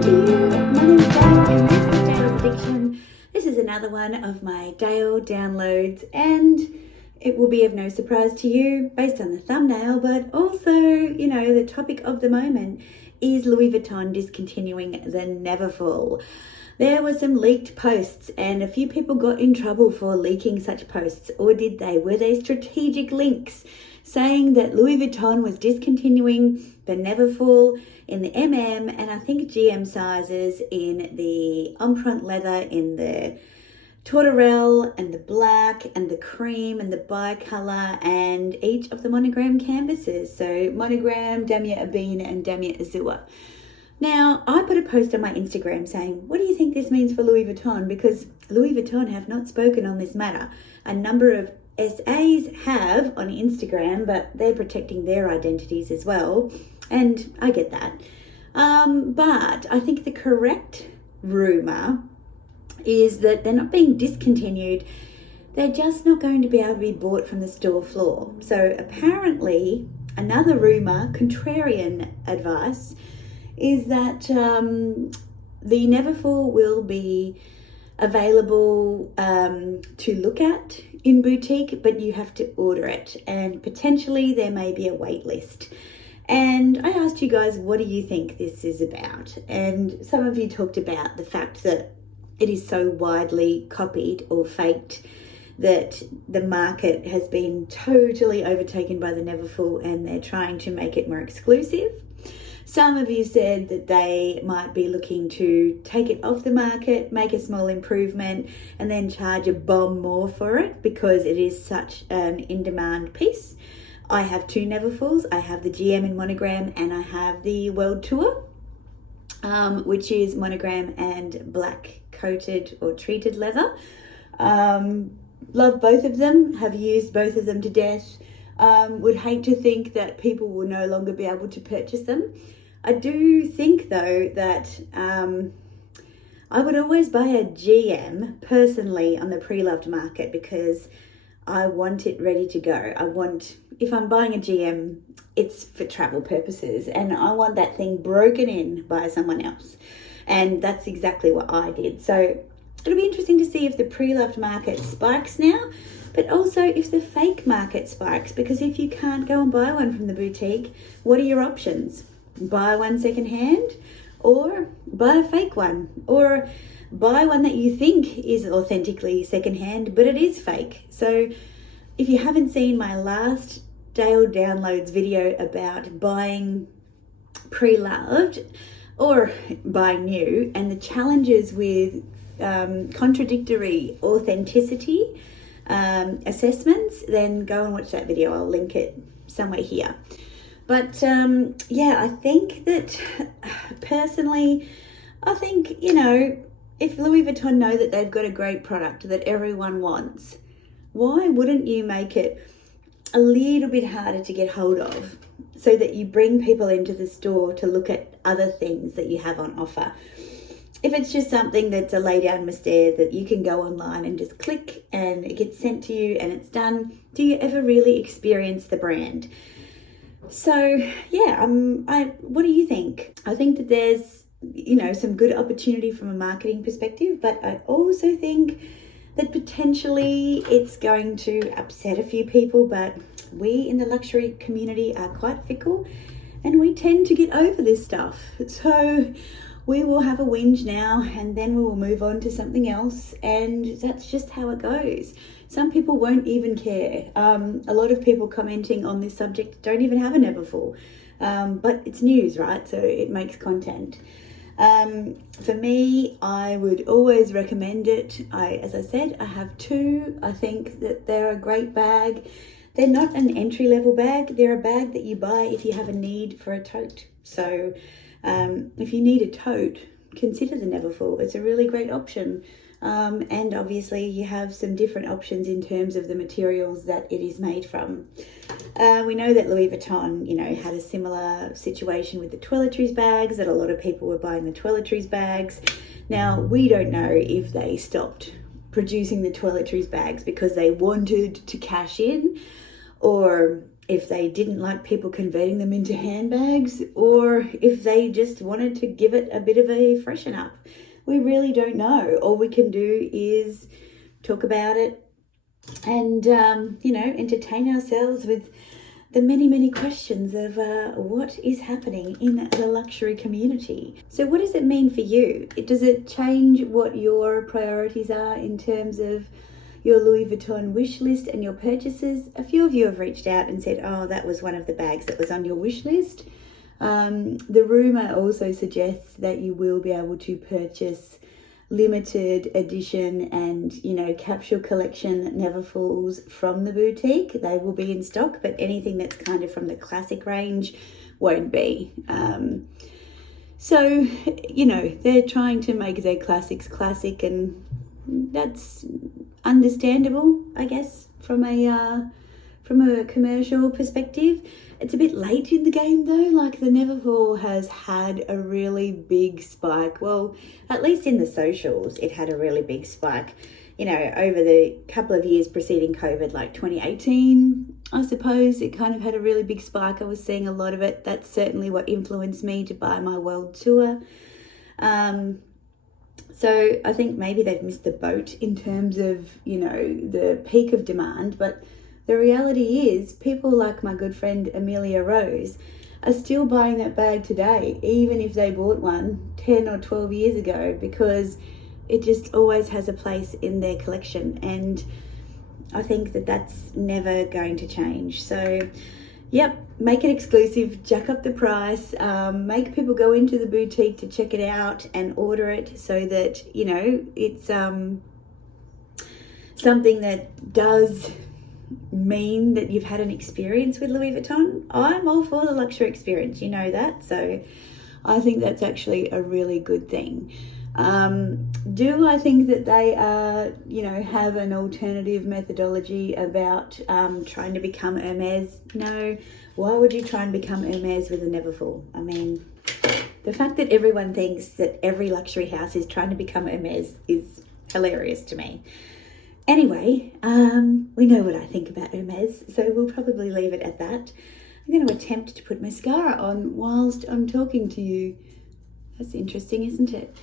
morning to you. My name is Dayle and this is DaylesAddiction. This is another one of my Dayle downloads, and it will be of no surprise to you based on the thumbnail, but also, the topic of the moment is Louis Vuitton discontinuing the NEVERFULL. There were some leaked posts and a few people got in trouble for leaking such posts, or did they? Were they strategic links saying that Louis Vuitton was discontinuing the NEVERFULL in the MM and I think GM sizes in the empreinte leather, in the Tortorelle and the black and the cream and the bicolor, and each of the monogram canvases? So monogram, Damier Ebene and Damier Azur. Now, I put a post on my Instagram saying, what do you think this means for Louis Vuitton? Because Louis Vuitton have not spoken on this matter. A number of SAs have on Instagram, but they're protecting their identities as well. And I get that. But I think the correct rumour is that they're not being discontinued. They're just not going to be able to be bought from the store floor. So apparently, another rumour, contrarian advice, is that the NEVERFULL will be available to look at in boutique, but you have to order it, and potentially there may be a wait list. And I asked you guys, what do you think this is about? And some of you talked about the fact that it is so widely copied or faked that the market has been totally overtaken by the NEVERFULL and they're trying to make it more exclusive. Some of you said that they might be looking to take it off the market, make a small improvement, and then charge a bomb more for it because it is such an in-demand piece. I have two NEVERFULLs. I have the GM in monogram and I have the World Tour, which is monogram and black coated or treated leather. Love both of them, have used both of them to death. Would hate to think that people will no longer be able to purchase them. I do think though that I would always buy a GM personally on the pre-loved market because I want it ready to go. If I'm buying a GM, it's for travel purposes and I want that thing broken in by someone else. And that's exactly what I did. So it'll be interesting to see if the pre-loved market spikes now, but also if the fake market spikes, because if you can't go and buy one from the boutique, what are your options? Buy one secondhand, or buy a fake one, or buy one that you think is authentically secondhand, but it is fake. So if you haven't seen my last Dayle Downloads video about buying pre-loved or buying new and the challenges with contradictory authenticity assessments, then go and watch that video. I'll link it somewhere here. But I think that personally, if Louis Vuitton know that they've got a great product that everyone wants, why wouldn't you make it a little bit harder to get hold of so that you bring people into the store to look at other things that you have on offer? If it's just something that's a lay down mistake that you can go online and just click and it gets sent to you and it's done, do you ever really experience the brand? So what do you think? I think that there's, some good opportunity from a marketing perspective, but I also think that potentially it's going to upset a few people, but we in the luxury community are quite fickle and we tend to get over this stuff. So we will have a whinge now and then we will move on to something else, and that's just how it goes. Some people won't even care. A lot of people commenting on this subject don't even have a NEVERFULL, but it's news, right? So it makes content. For me, I would always recommend it. As I said, I have two. I think that they're a great bag. They're not an entry-level bag. They're a bag that you buy if you have a need for a tote. So if you need a tote, consider the NEVERFULL. It's a really great option. And obviously you have some different options in terms of the materials that it is made from. We know that Louis Vuitton, had a similar situation with the toiletries bags, that a lot of people were buying the toiletries bags. Now, we don't know if they stopped producing the toiletries bags because they wanted to cash in, or if they didn't like people converting them into handbags, or if they just wanted to give it a bit of a freshen up. We really don't know. All we can do is talk about it and, entertain ourselves with the many questions of what is happening in the luxury community. So what does it mean for you? Does it change what your priorities are in terms of your Louis Vuitton wish list and your purchases? A few of you have reached out and said, oh, that was one of the bags that was on your wish list. The rumour also suggests that you will be able to purchase limited edition and, capsule collection Neverfulls from the boutique. They will be in stock, but anything that's kind of from the classic range won't be. So, they're trying to make their classics classic, and that's understandable, I guess, from a commercial perspective. It's a bit late in the game though. Like, the Neverfull has had a really big spike. Well, at least in the socials, it had a really big spike. Over the couple of years preceding COVID, like 2018, I suppose, it kind of had a really big spike. I was seeing a lot of it. That's certainly what influenced me to buy my world tour. So I think maybe they've missed the boat in terms of, the peak of demand. But the reality is, people like my good friend Amelia Rose are still buying that bag today, even if they bought one 10 or 12 years ago, because it just always has a place in their collection. And I think that that's never going to change. So, yep, make it exclusive, jack up the price, make people go into the boutique to check it out and order it, so that, it's something that does mean that you've had an experience with Louis Vuitton. I'm all for the luxury experience, you know that. So I think that's actually a really good thing. Do I think that they have an alternative methodology about trying to become Hermes? No. Why would you try and become Hermes with a Neverfull? I mean, the fact that everyone thinks that every luxury house is trying to become Hermes is hilarious to me. Anyway, we know what I think about Hermes, so we'll probably leave it at that. I'm going to attempt to put mascara on whilst I'm talking to you. That's interesting, isn't it?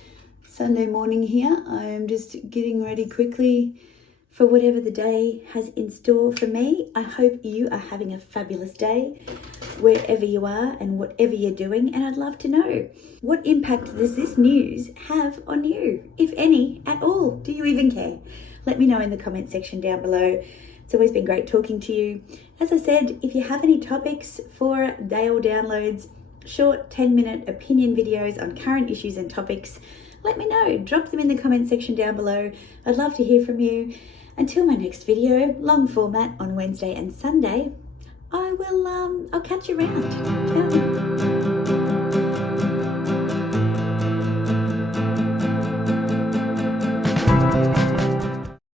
Sunday morning here. I am just getting ready quickly for whatever the day has in store for me. I hope you are having a fabulous day wherever you are and whatever you're doing. And I'd love to know, what impact does this news have on you, if any at all? Do you even care? Let me know in the comment section down below. It's always been great talking to you. As I said, if you have any topics for Dayle downloads, short 10-minute opinion videos on current issues and topics, let me know. Drop them in the comment section down below. I'd love to hear from you. Until my next video, long format on Wednesday and Sunday, I'll catch you around. Ciao.